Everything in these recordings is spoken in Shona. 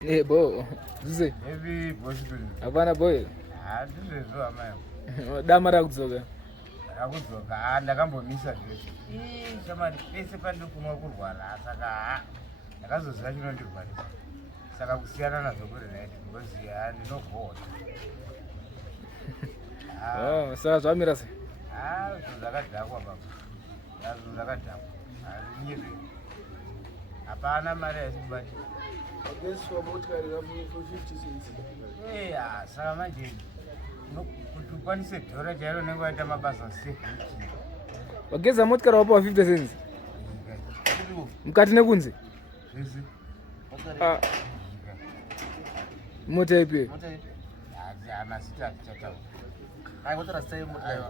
Bo, zize. Heavy possible. Hapana boy. Ndizvo amai. Dama rakudzoka. Rakudzoka ndakambomisa zvese. Shamari pese pandokumwa kurwara saka ndakazoziva chinondirwarisa. Saka kusiyana nazvo kuri right because ndinogoda. Saka zvamira sei? Zvakadhakwa baba. Zvakadhakwa. Nyebe. Hapana mari yaisibati. Ageswa motikari yamuye for 50 cents. Saka manje kuti ukwanise dhora chairo nenguva yaita mabasa 70. Wageza motikari wapo wa 50 cents? Mukati nekunze? Zvese. Mota ipi? Mota ipi? Haana sita chataura. Motora sita mota ipi?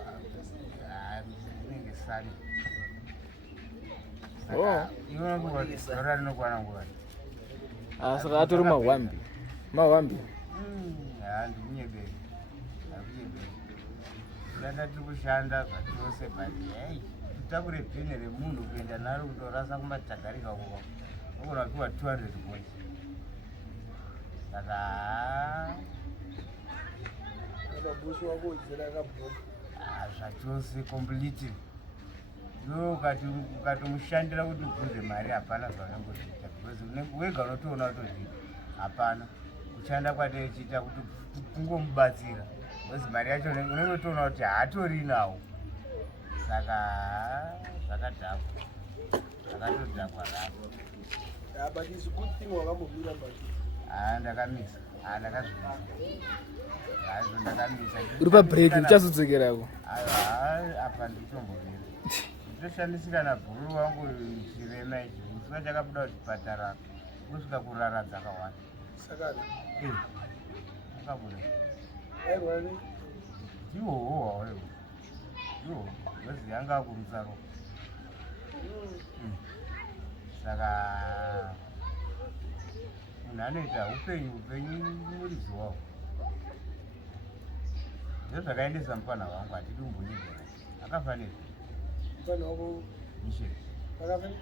Inenge sari. Iwe nguvati dhora rinokwana nguvati. Saka atori mahwambi. Mahwambi. Ndikunyebera. Ndanda tiri kushanda zvachose but hey, kutakure bhini remunhu kuenda naro kutorasa kumatagarika uko. Unogona kupiwa 200 boys. Saka bosi wako Wedzera akabhuka. Zvachose complete. Ukatomushandira kuti ubvunze mari hapana zvaunongoziita because wega unotoona kuti hapana kushanda kwataichiita kuti kungomubatsira because mari yacho unenge utoona kuti haatori nawo. Saka zvakatodhakwa rapo. But it's a good thing wakambobvira basi. Ndakamisa. Ndakamisa. Uri pabreak uchazodzokerako? Apa nditombovira. Ndoshandisira nabhuru wangu chirema ichi. Musika chakabuda kuchipatara kusvika kurara dzakawanda. Saka akabuda. Airwani? Iwowo wawewo. Yozi yanga akumusaro. Saka munhu anoita upenyu muridzo wawo. Ndozvakaendesa mufana wangu hatidi kumbonyedzera. Akafanira. Mufana wako Mishe. akafanira?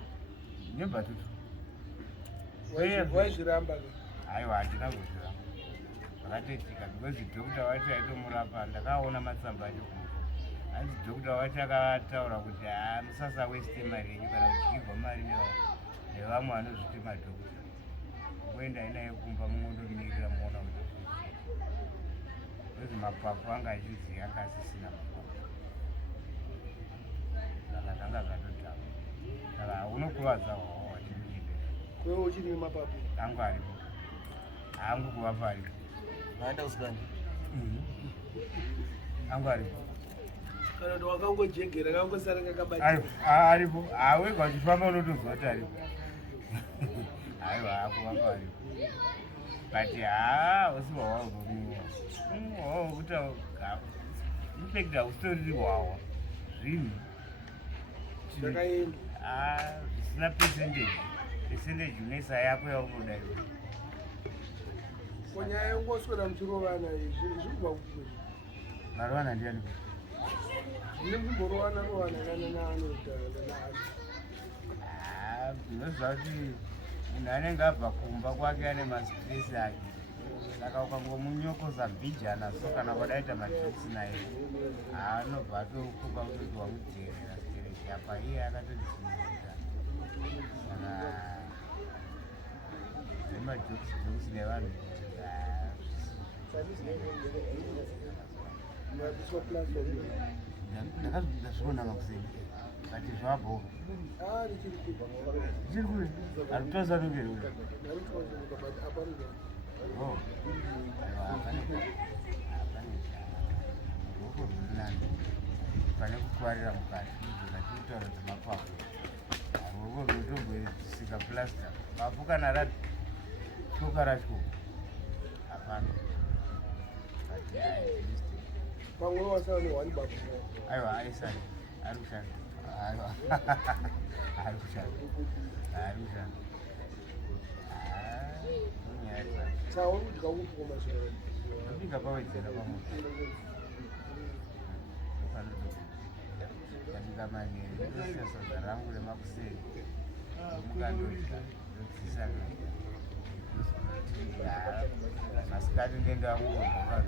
Nebhatutu. Waizviramba ke? Aiwa handina kuzviramba. Zvakatoitika because dhokita wacho aitomurapa ndakaona matsamba acho. Hanzi dhokita wacho akataura kuti musasa waste mari yenyu kana kudyirwa mari nevamwe vanozviti madhokita. Kuenda inaye kumba mungondomirira muona kuti because mapapu anga achiziva anga asisina mapapu. Saka zvanga zvatotama. Saka unokuvadza hwawo wachimuchibhedhlera. Wewe uchiri nemapapu? Angu aripo. Angu kuvapo aripo. Waenda usikani? Angu aripo. Kana kuti wakangojegera kangosara kakabatira? Aripo. Wega uchifamba unotozwa kuti aripo. Aiwa akuvapo aripo. But usiwa hwawo kumiwa. Hwawo kuti infekta usitoriri hwawa. Zvinhu. Zvakaenda? Zvisina percentage. Percentage unesa yako yaunoda iwe. Kunyaya yengoswera muchirovana zviri kubva kupi? Marovana ndiani? Ndine kumborovana naanoita naAsha. Unoziva kuti munhu anenge abva kumba kwake ane mastress ake. Saka ukangomunyokoza bhijana so kana kwadaita majokes naye anobva atokupa kutoti wamuteerera stereki apa iye akatodziirira. Saka nemajokes nevanhu ndakazviona makuseni kati zvabhoka ndichiri kuri harikutoza nongeri ruoko rwurinani pane kutwarira mukati zvikatiitaura dzemapapu ruoko rwunotomboisika plasta papu kana ratyoka ratyo hapana. Pamwe wasara nehwani babu? Aiwa aisani ari kushanda. Aiwa ari kushanda. Saka uri kudya kupi mazuva? Ndabika pawedzera pamwe. Ndabika manyeni ndosesa zarangu remakuseni. Mukandodya ndodzisa ndikati ndenda kugoka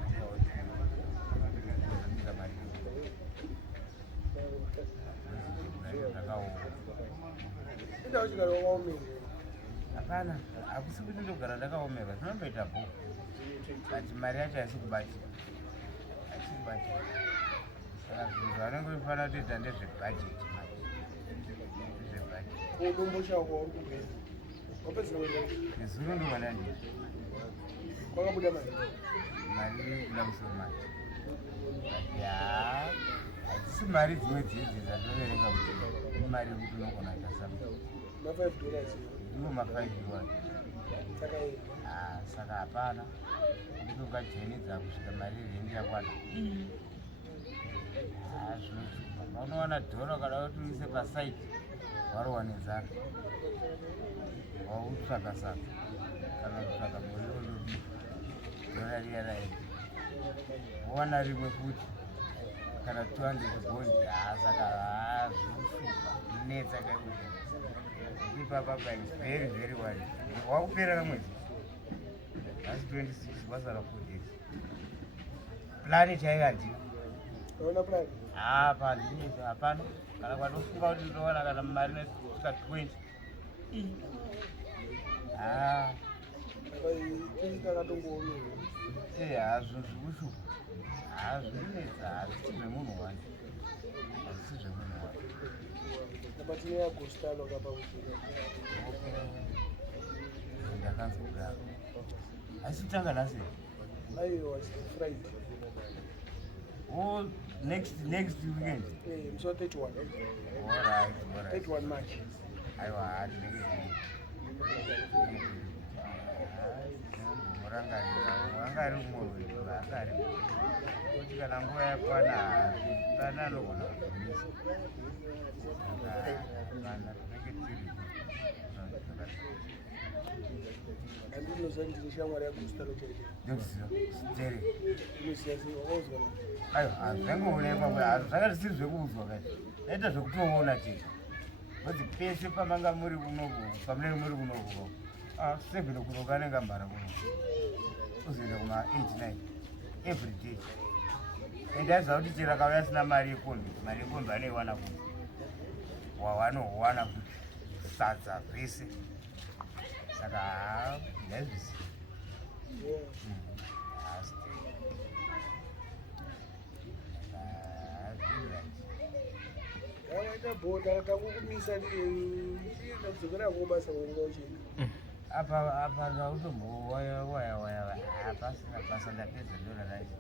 hapana, hakusi kuti ndogara ndakaomerwa, zvinomboita bho kati mari yacho haisi kubatika, haisi kubatika. Saka zvinhu zvanenge ufanira kutoita ndezvebhajeti manje, nezuro ndokwana ndii kwakabuda mari mari kuda musoro manje. Ya hadzisi mari dzimwe dzedzi dzatoverenga kuti imari yekuti unogona kuita something. $5 ndiwo ma5 saka hapana kutokajenedza kusvika mari irendi yakwana. Zvinochupa paunowana dhora kada kuti uise pasaiti warowa nenzara wautsvaga saka kana kutsvaga muriwo ndobi dhora riya raenda wowana rimwe futi kana 200 gondi. Saka zvinoshupa netsa kaikuti ipapapa is very very worried. Wakupera mwezi asi 26 kwasara 4 days. Plani chaiyo handina. Unaona plan? Hapana. Kana kwatofunga kuti ndowana kana mari nosvika 20. Hazvo zvikushupa. Zvinonetsa, hazvisi zvemunhu wani. Hazvisi zvemunhu wani. Nabatini Agostano kapa kuchika. Ndakanzogara. Haisi kutanga nhasi. Aiwa, Friday. Oh, next weekend. So 31. Alright. 31 March. Aiwa, handinenge murangari umwe vakari kuti kana nguva yakwana kana anogona kudhumisa kana tinenge tiri handinoziva ndiri shamwari yagostano chete ndokuziva tere inoziva sei wakauzwa aiwa hazvangoonekwa zvakati siri zvekuudzwa kati aita zvekutoona chete kuti pese pamanga muri kunoku pamunenge muri kunoku 7 o'clock anenge ambara kunoku kuzoenda kuma 8-9 every day. And aiziva kuti chero akauya asina mari yekombi anoiwana kuti wawanowana kuti sadza vese. Saka ndaizvisi waita bhodha kakukumisa chienda kudzokera kobasa kuenga uchenda apa zvautombowaya apasina basa ndapedza ndoraraiti